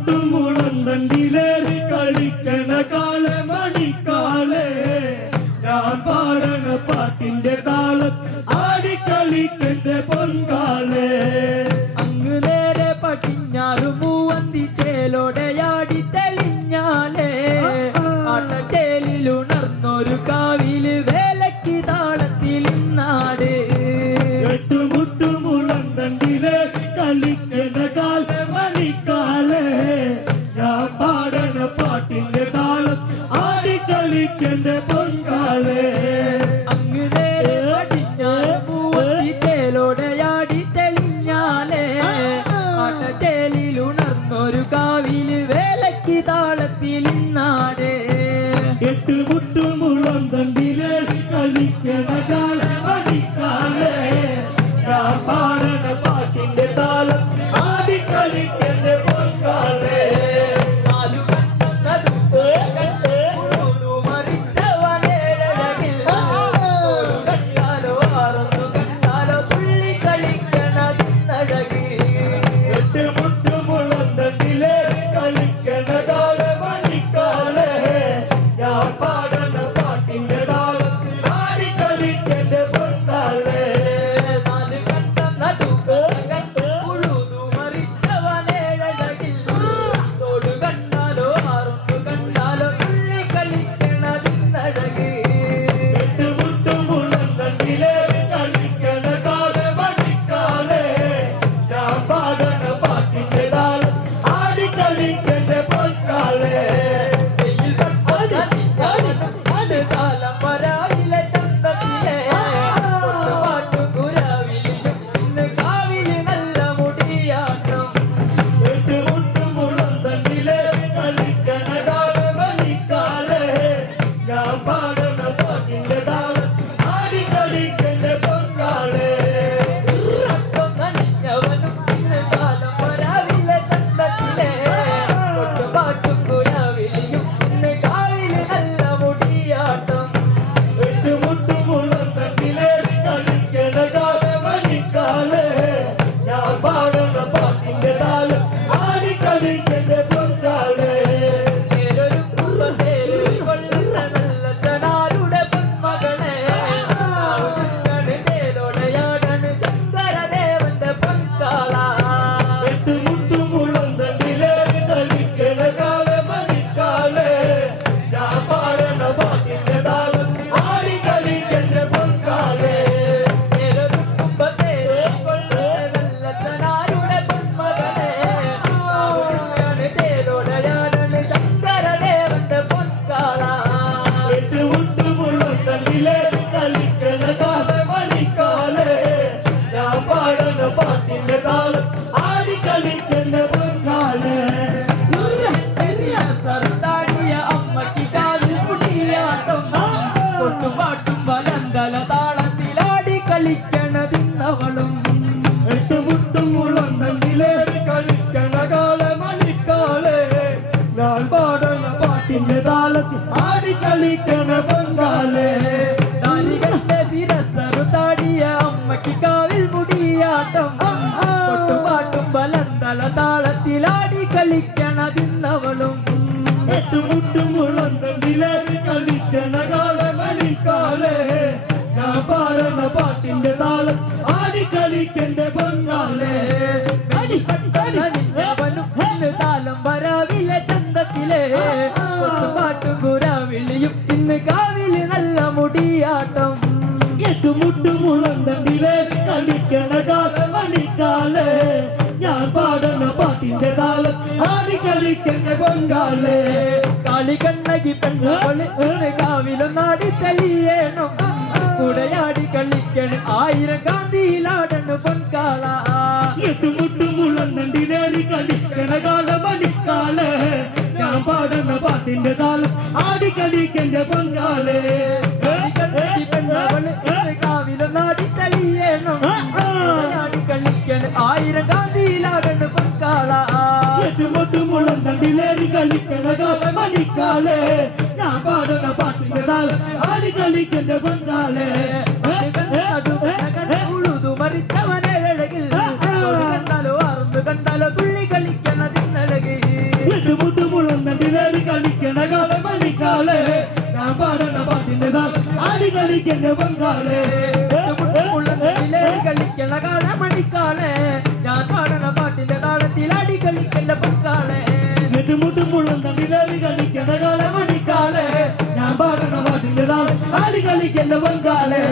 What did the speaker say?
മുട്ടും മുളന്തണ്ടിലേറി കളിക്കണ കാലേ മണിക്കാലേ ഞാൻ പാടണ പാട്ടിന്റെ താളം ആടിക്കളിക്കന്റെ പൊൻകാലേ അങ്ങ് നേരെ പടിഞ്ഞാറ് മൂവന്തി ചേലോടെയാടി തെളിഞ്ഞാലേ ആട്ടച്ചേലിലുണർന്നൊരു കാവില് വേലക്ക് താളത്തിൽ നാട് എട്ടുമുട്ടും മുളന്തണ്ടിലേറി കളിക്കണ കാലേ മണിക്കാലേ ഞാൻ പാടണ പാട്ടിന്റെ താളം ആടിക്കളിക്കന്റെ പൊൻകാലേ അങ്ങ് നേരെ പടിഞ്ഞാറ് മൂവന്തി ചേലോടെയാടി തെളിഞ്ഞാലേ ആട്ടച്ചേലിലുണർന്നൊരു കാവില് വേലക്ക് താളത്തിൽ നാട് എട്ടുമുട്ടും മുളന്തണ്ടിലേറി കളിക്കണ കാലേ മണിക്കാലേ ഞാൻ പാടണ പാട്ടിന്റെ താളം ആടിക്കളിക്കന്റെ പൊൻകാലേ എട്ടുമുട്ടും മുളന്തണ്ടിലേറി കളിക്കണ കാലേ മണിക്കാലേ ഞാൻ പാടണ പാട്ടിന്റെ താളം ആടിക്കളിക്കന്റെ പൊൻകാലേ എട്ടുമുട്ടും മുളന്തണ്ടിലേറി കളിക്കണ കാലേ മണിക്കാലേ ഞാൻ പാടണ പാട്ടിന്റെ താളം ആടിക്കളിക്കന്റെ പൊൻകാലേ എട്ടുമുട്ടും മുളന്തണ്ടിലേറി കളിക്കണ കാലേ മണിക്കാലേ ഞാൻ പാടണ പാട്ടിന്റെ താളം ആടിക്കളിക്കന്റെ പൊൻകാലേ എട്ടുമുട്ടും മുളന്തണ്ടിലേറി കളിക്കണ കാലേ മണിക്കാലേ ഞാൻ പാടണ പാട്ടിന്റെ താളം ആടിക്കളിക്കന്റെ പൊൻകാലേ എട്ടുമുട്ടും മുളന്തണ്ടിലേറി കളിക്കണ കാലേ മണിക്കാലേ ഞാൻ പാടണ പാട്ടിന്റെ താളം ആടിക്കളിക്കന്റെ പൊൻകാലേ എട്ടുമുട്ടും മുളന്തണ്ടിലേറി കളിക്കണ കാലേ മണിക്കാലേ ഞാൻ പാടണ പാട്ടിന്റെ താളം ആടിക്കളിക്കന്റെ പൊൻകാലേ അമ്മക്ക് കാലിൽ മുടിയാട്ടം കൊട്ടുപാട്ടും വലന്തല താളത്തിലാടി കളിക്കണതിന്നവളും എട്ടുമുട്ടും മുളന്തണ്ടിലേറി കളിക്കണ കാലേ മണിക്കാലേ ഞാൻ പാടണ പാട്ടിന്റെ താളത്തിൽ ആടിക്കളിക്കണ പൊൻകാലേ താലികന്റെ തിരസറു താടിയ അമ്മക്ക് കാവിൽ മുടിയാട്ടം കൊട്ടുപാട്ടും വലന്തല താളത്തിലാടി കളിക്കണതിന്നവളും എട്ടുമുട്ടും മുളന്തണ്ടിലേറി കളിക്കണ കാലേ മണിക്കാലേ ഞാൻ പാടണ പാട്ടിന്റെ താളം ആടിക്കളിക്കന്റെ പൊൻകാലേ താലം വരാവിലെ ചന്തത്തിലെ പാട്ടും കുരാവിളിയും ഇന്ന് കാവില് നല്ല മുടിയാട്ടം എട്ടുമുട്ടും മുളന്തണ്ടിലേറി കളിക്കണ കാലേ മണിക്കാലേ ഞാൻ പാടണ പാട്ടിന്റെ താളം ആടിക്കളിക്കന്റെ പൊൻകാലേ കാളികണ്ണകി പെണ്ണവള് കാവിലൊന്നാടി തെളിയേണം കുടയാടി കളിക്കണം 1000 കാന്തിയിലാടണ് പൊൻകാല എട്ടുമുട്ടും മുളന്തണ്ടിലേറി കളിക്കണ കാലേ മണിക്കാലേ ഞാൻ പാടണ പാട്ടിന്റെ താളം ആടിക്കളിക്കന്റെ പൊൻകാലേ പെണ്ണവള് കാവിലൊന്നാടി തെളിയേണം കുടയാടി കളിക്കണം 1000 കാന്തിയിലാടണ് പൊൻകാല എട്ടുമുട്ടും മുളന്തണ്ടിലേറി കളിക്കണ കാലേ മണിക്കാലേ ഞാൻ പാടണ പാട്ടിന്റെ താളം ആടിക്കളിക്കന്റെ പൊൻകാലേ ഉഴുതു മറിച്ചവനഴകിൽ കണ്ടാലോ അറുന്നു കണ്ടാലോ തുള്ളി കളിക്കണ തിന്നഴകി എട്ട് മുട്ട് മുളന്തണ്ടിലേറി കളിക്കണ കാലമണിക്കാലേ ഞാൻ പാടണ പാട്ടിന്റെ താളം ആടി കളിക്കണ്ട പൊങ്കാലേ കളിക്കണ കാലമണിക്കാലേ ഞാൻ പാടണ പാട്ടിന്റെ താളത്തിൽ അടി കളിക്കണ്ട പൊങ്കാലേ എട്ട് മുട്ട് മുളന്തണ്ടിലേറി കളിക്കണ കാലമണിക്കാലേ ഞാൻ പാടണ പാട്ടിന്റെ താളം ആടി കളിക്കണ്ട പൊങ്കാലേ